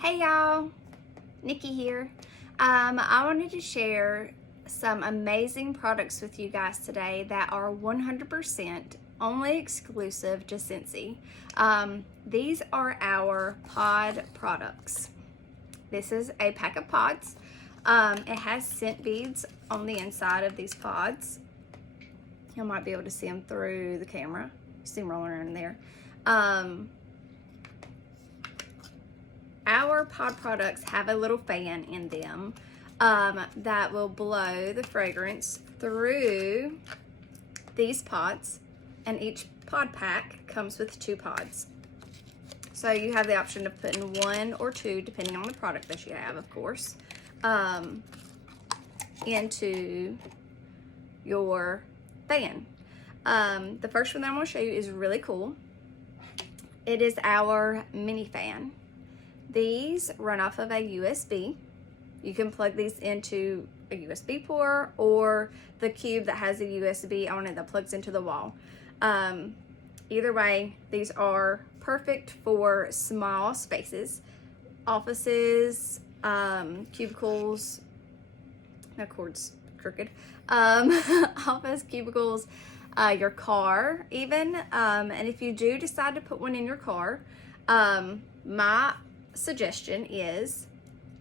Hey y'all, Nikki here. I wanted to share some amazing products with you guys today that are 100% only exclusive to Scentsy. These are our pod products. This is a pack of pods. It has scent beads on the inside of these pods. You might be able to see them through the camera. See them rolling around in there. Our pod products have a little fan in them that will blow the fragrance through these pods, and each pod pack comes with 2 pods. So you have the option of putting 1 or 2, depending on the product that you have, of course, into your fan. The first one that I'm going to show you is really cool. It is our mini fan. These run off of a USB. You can plug these into a USB port or the cube that has a USB on it that plugs into the wall. Either way, these are perfect for small spaces, offices, cubicles, that cord's crooked, office, cubicles, your car even, and if you do decide to put one in your car, my suggestion is,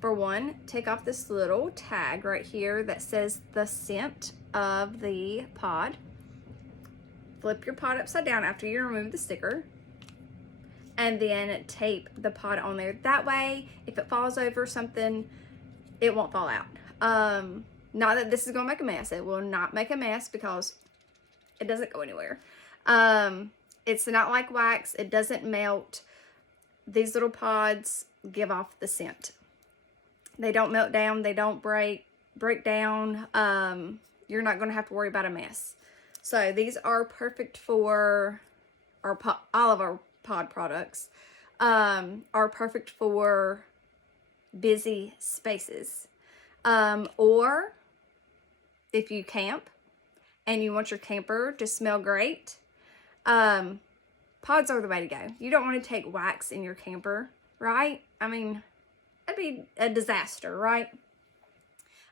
for one, take off this little tag right here that says the scent of the pod. Flip your pod upside down after you remove the sticker, and then tape the pod on there. That way, if it falls over something, it won't fall out. Not that this is gonna make a mess. It will not make a mess because it doesn't go anywhere. It's not like wax. It doesn't melt. These little pods give off the scent. They don't melt down. They don't break down. You're not going to have to worry about a mess. So these are perfect for all of our pod products. Are perfect for busy spaces. Or if you camp and you want your camper to smell great, pods are the way to go. You don't want to take wax in your camper, right? I mean, that'd be a disaster, right?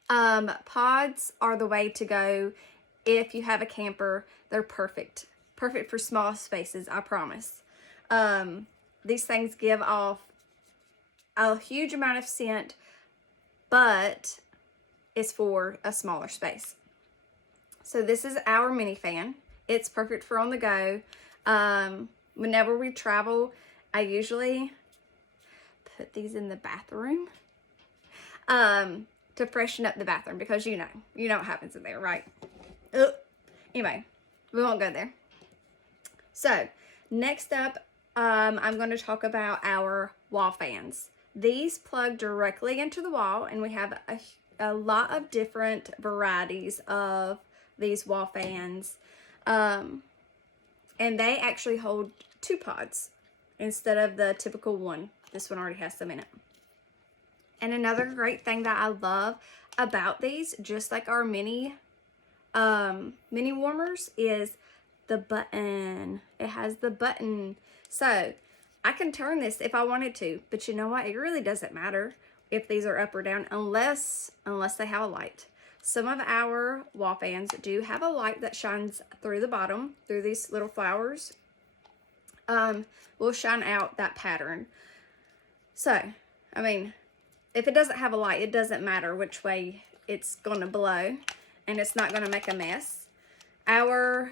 Pods are the way to go if you have a camper. They're perfect. Perfect for small spaces, I promise. These things give off a huge amount of scent, but it's for a smaller space. So this is our mini fan. It's perfect for on the go. Whenever we travel, I usually put these in the bathroom to freshen up the bathroom, because you know what happens in there, right? Anyway, we won't go there. So next up, I'm going to talk about our wall fans. These plug directly into the wall, and we have a lot of different varieties of these wall fans. And they actually hold 2 pods instead of the typical one. This one already has some in it. And another great thing that I love about these, just like our mini warmers, is the button. It has the button. So I can turn this if I wanted to, but you know what? It really doesn't matter if these are up or down unless they have a light. Some of our wall fans do have a light that shines through the bottom, through these little flowers. Will shine out that pattern. So, I mean, if it doesn't have a light, it doesn't matter which way it's going to blow, and it's not going to make a mess. Our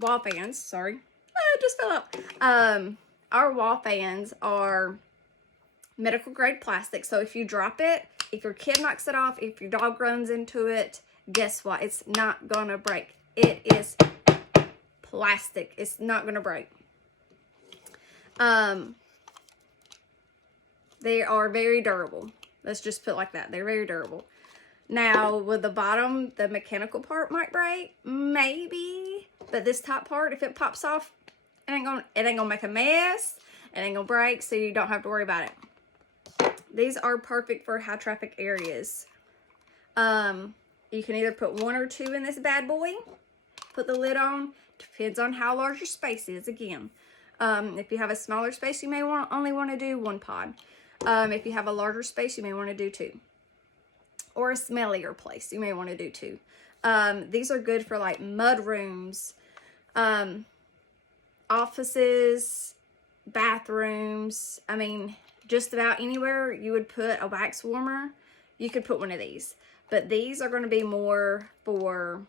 wall fans, sorry, it just fell out. Our wall fans are medical grade plastic, so if you drop it, if your kid knocks it off, if your dog runs into it, guess what? It's not gonna break. It is plastic. It's not gonna break. They are very durable. Let's just put it like that. They're very durable. Now, with the bottom, the mechanical part might break, maybe, but this top part, if it pops off, it ain't gonna make a mess. It ain't gonna break, so you don't have to worry about it. These are perfect for high traffic areas. You can either put 1 or 2 in this bad boy, put the lid on, depends on how large your space is again. If you have a smaller space, you may only want to do 1 pod. If you have a larger space, you may want to do 2. Or a smellier place, you may want to do 2. These are good for like mud rooms, offices, bathrooms. I mean, just about anywhere you would put a wax warmer, you could put one of these. But these are going to be more for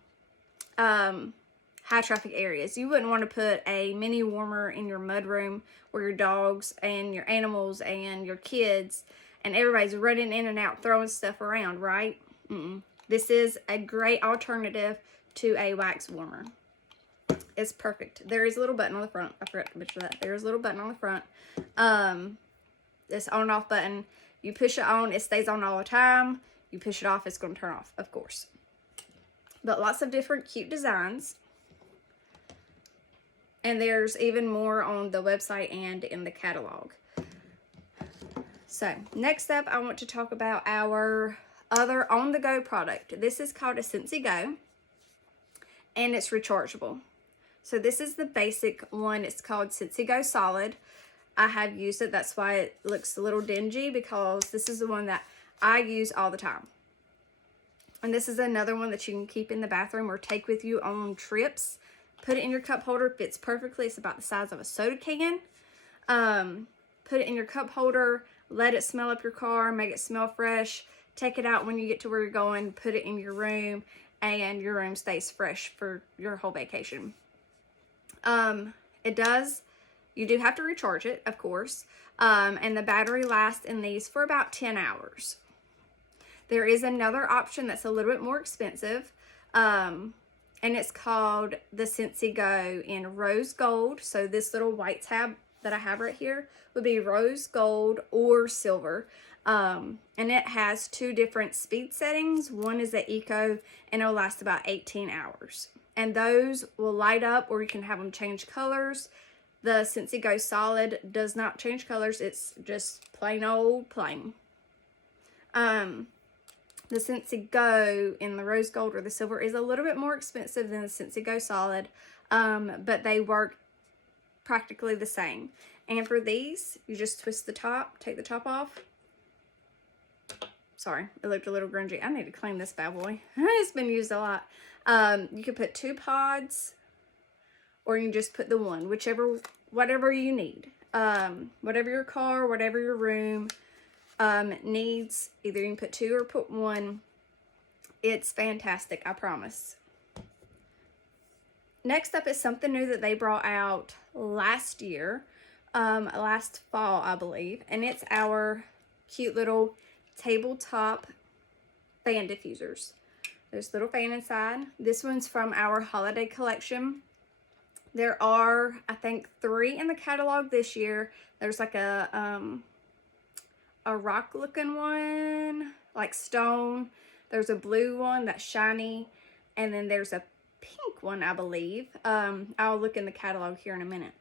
high traffic areas. You wouldn't want to put a mini warmer in your mud room where your dogs and your animals and your kids and everybody's running in and out throwing stuff around, right? This is a great alternative to a wax warmer. It's perfect. There is a little button on the front. I forgot to mention that. There's a little button on the front. This on and off button. You push it on, it stays on all the time. You push it off, it's going to turn off, of course. But lots of different cute designs. And there's even more on the website and in the catalog. So, next up, I want to talk about our other on-the-go product. This is called a Scentsy Go, and it's rechargeable. So, this is the basic one. It's called Scentsy Go Solid. I have used it. That's why it looks a little dingy, because this is the one that I use all the time. And this is another one that you can keep in the bathroom or take with you on trips. Put it in your cup holder. Fits perfectly. It's about the size of a soda can. Put it in your cup holder. Let it smell up your car. Make it smell fresh. Take it out when you get to where you're going. Put it in your room. And your room stays fresh for your whole vacation. You do have to recharge it, of course. And the battery lasts in these for about 10 hours. There is another option that's a little bit more expensive. And it's called the Scentsy Go in rose gold. So this little white tab that I have right here would be rose gold or silver. And it has 2 different speed settings. One is the eco, and it'll last about 18 hours. And those will light up, or you can have them change colors. The Scentsy Go Solid does not change colors. It's just plain old plain. The Scentsy Go in the rose gold or the silver is a little bit more expensive than the Scentsy Go Solid, but they work practically the same. And for these, you just twist the top, take the top off. Sorry, it looked a little grungy. I need to clean this bad boy. It's been used a lot. You can put 2 pods, or you can just put the one, whatever you need. Whatever your car, whatever your room needs. Either you can put 2 or put 1. It's fantastic, I promise. Next up is something new that they brought out last year, last fall, I believe, and it's our cute little tabletop fan diffusers. There's a little fan inside. This one's from our holiday collection. There are, I think, 3 in the catalog this year. There's like a rock looking one, like stone. There's a blue one that's shiny, and then there's a pink one, I believe. I'll look in the catalog here in a minute.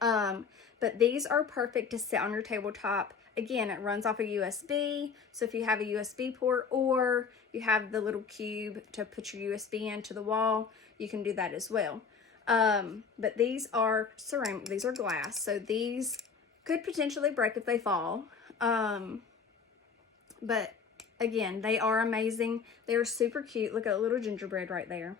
But these are perfect to sit on your tabletop. Again, it runs off a USB, so if you have a USB port or you have the little cube to put your USB into the wall, you can do that as well. But these are ceramic, these are glass, so these could potentially break if they fall. But again, they are amazing. They're super cute. Look at a little gingerbread right there.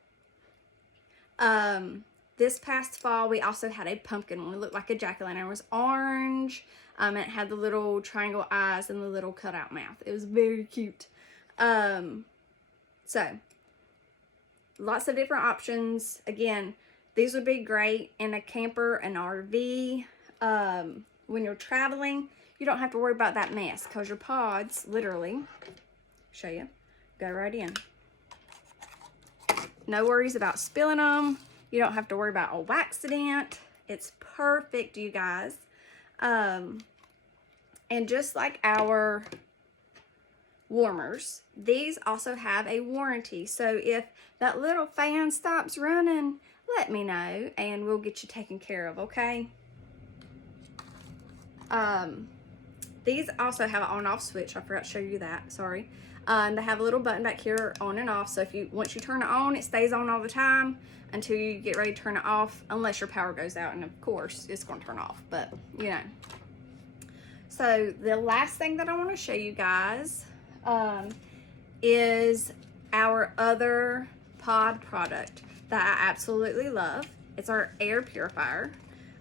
This past fall, we also had a pumpkin one. It looked like a jack-o'-lantern. It was orange. And it had the little triangle eyes and the little cutout mouth. It was very cute. So, lots of different options. Again, these would be great in a camper, an RV. When you're traveling, you don't have to worry about that mess, because your pods, literally, show you, go right in. No worries about spilling them. You don't have to worry about a accident. It's perfect, you guys. And just like our warmers, these also have a warranty. So if that little fan stops running, let me know and we'll get you taken care of, okay? These also have an on-off switch. I forgot to show you that, sorry. They have a little button back here, on and off. So once you turn it on, it stays on all the time until you get ready to turn it off, unless your power goes out, and of course it's going to turn off, but you know. So the last thing that I want to show you guys is our other pod product that I absolutely love. It's our air purifier.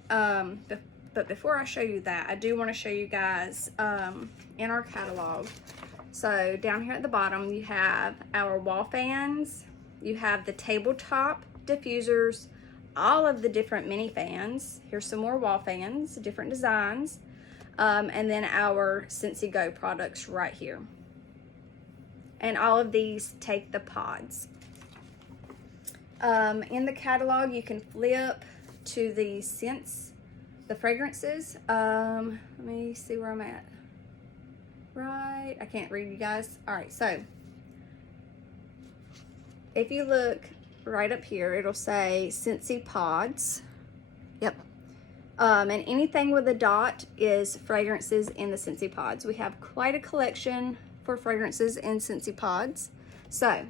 But before I show you that, I do want to show you guys in our catalog. So down here at the bottom, you have our wall fans, you have the tabletop diffusers, all of the different mini fans. Here's some more wall fans, different designs, and then our Scentsy Go products right here. And all of these take the pods. In the catalog, you can flip to the scents, the fragrances. Let me see where I'm at. Right, I can't read, you guys. All right, so if you look right up here, it'll say Scentsy Pods. Yep. And anything with a dot is fragrances in the Scentsy Pods. We have quite a collection for fragrances in Scentsy Pods. So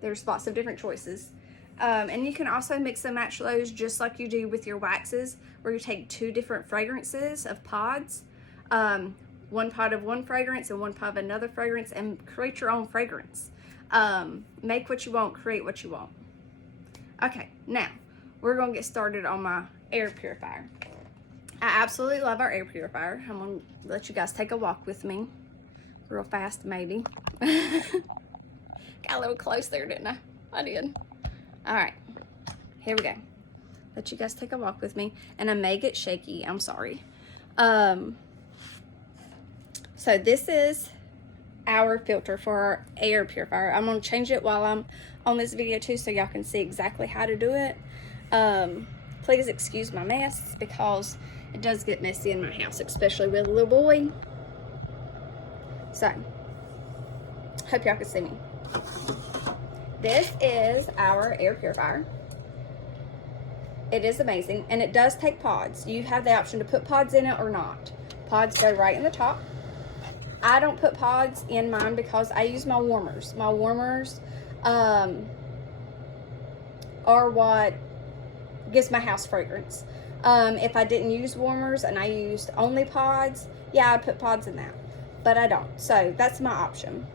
there's lots of different choices. And you can also mix and match those just like you do with your waxes, where you take 2 different fragrances of pods, one pod of one fragrance and one pod of another fragrance, and create your own fragrance. Make what you want, create what you want. Okay, now we're gonna get started on my air purifier. I absolutely love our air purifier. I'm gonna let you guys take a walk with me real fast, maybe. Got a little close there, didn't I? I did. All right, here we go. Let you guys take a walk with me, and I may get shaky, I'm sorry. So this is our filter for our air purifier. I'm gonna change it while I'm on this video too, so y'all can see exactly how to do it. Please excuse my mess, because it does get messy in my house, especially with a little boy. So, hope y'all can see me. This is our air purifier. It is amazing, and it does take pods. You have the option to put pods in it or not. Pods go right in the top. I don't put pods in mine because I use my warmers. My warmers are what gives my house fragrance. If I didn't use warmers and I used only pods, yeah, I'd put pods in that, but I don't. So that's my option.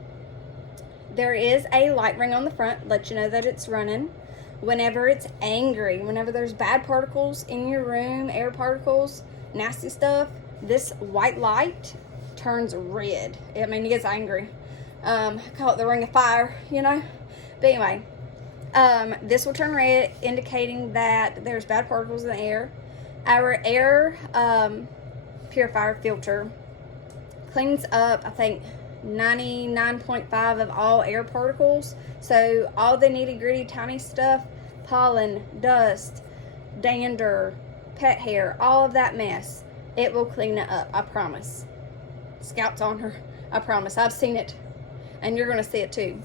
There is a light ring on the front, let you know that it's running. Whenever it's angry, whenever there's bad particles in your room, air particles, nasty stuff, this white light turns red. I mean, it gets angry. I call it the ring of fire, you know? But anyway, this will turn red, indicating that there's bad particles in the air. Our air purifier filter cleans up, I think, 99.5% of all air particles. So all the nitty gritty tiny stuff, pollen, dust, dander, pet hair, all of that mess, it will clean it up, I promise. Scouts on her, I promise. I've seen it, and you're going to see it too.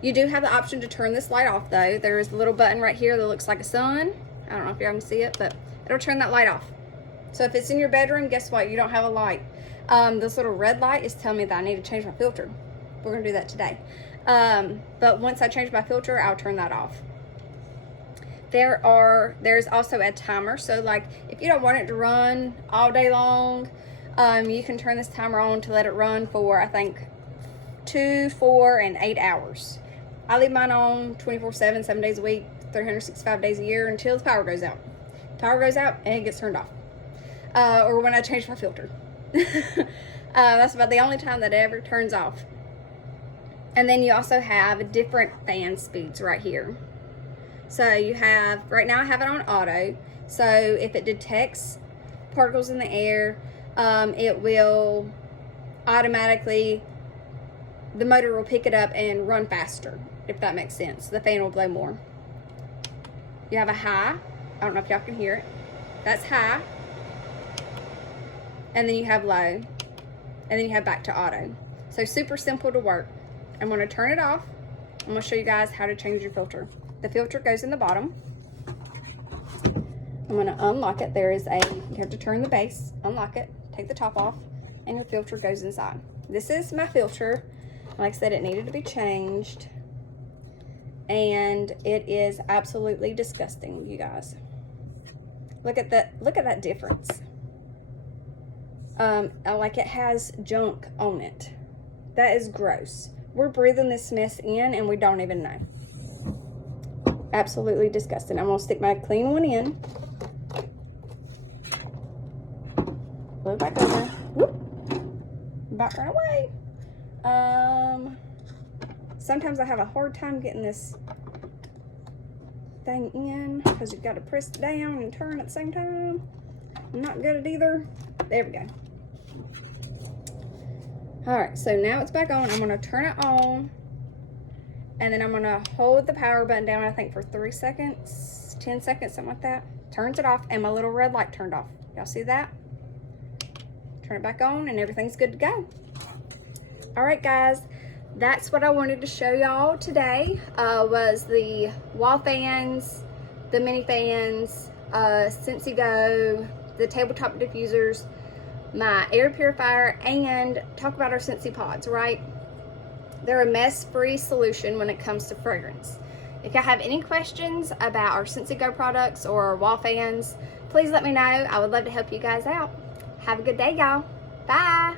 You do have the option to turn this light off though. There is a little button right here that looks like a sun. I don't know if y'all can see it, but it'll turn that light off. So if it's in your bedroom, guess what? You don't have a light. This little red light is telling me that I need to change my filter. We're going to do that today. But once I change my filter, I'll turn that off. There's also a timer. So like if you don't want it to run all day long, you can turn this timer on to let it run for, I think, 2, 4, and 8 hours. I leave mine on 24/7, 7 days a week, 365 days a year until the power goes out. Power goes out and it gets turned off. Or when I change my filter. That's about the only time that it ever turns off. And then you also have different fan speeds right here. So you have, right now I have it on auto. So if it detects particles in the air, it will automatically, the motor will pick it up and run faster, if that makes sense. The fan will blow more. You have a high. I don't know if y'all can hear it. That's high. And then you have low. And then you have back to auto. So super simple to work. I'm going to turn it off. I'm going to show you guys how to change your filter. The filter goes in the bottom. I'm going to unlock it. You have to turn the base, unlock it, take the top off, and your filter goes inside. This is my filter. Like I said, it needed to be changed. And it is absolutely disgusting, you guys. Look at that difference. Like it has junk on it. That is gross. We're breathing this mess in and we don't even know. Absolutely disgusting. I'm gonna stick my clean one in. Put it back over. Whoop. Back right away. Sometimes I have a hard time getting this thing in because you've got to press it down and turn at the same time. I'm not good at either. There we go. Alright, so now it's back on. I'm going to turn it on. And then I'm going to hold the power button down, I think, for 3 seconds, 10 seconds, something like that. Turns it off, and my little red light turned off. Y'all see that? Turn it back on, and everything's good to go. Alright, guys. That's what I wanted to show y'all today. Was the wall fans, the mini fans, Scentsy Go, the tabletop diffusers, my air purifier, and talk about our Scentsy pods, right? They're a mess-free solution when it comes to fragrance. If y'all have any questions about our Scentsy Go products or our wall fans, please let me know. I would love to help you guys out. Have a good day, y'all. Bye.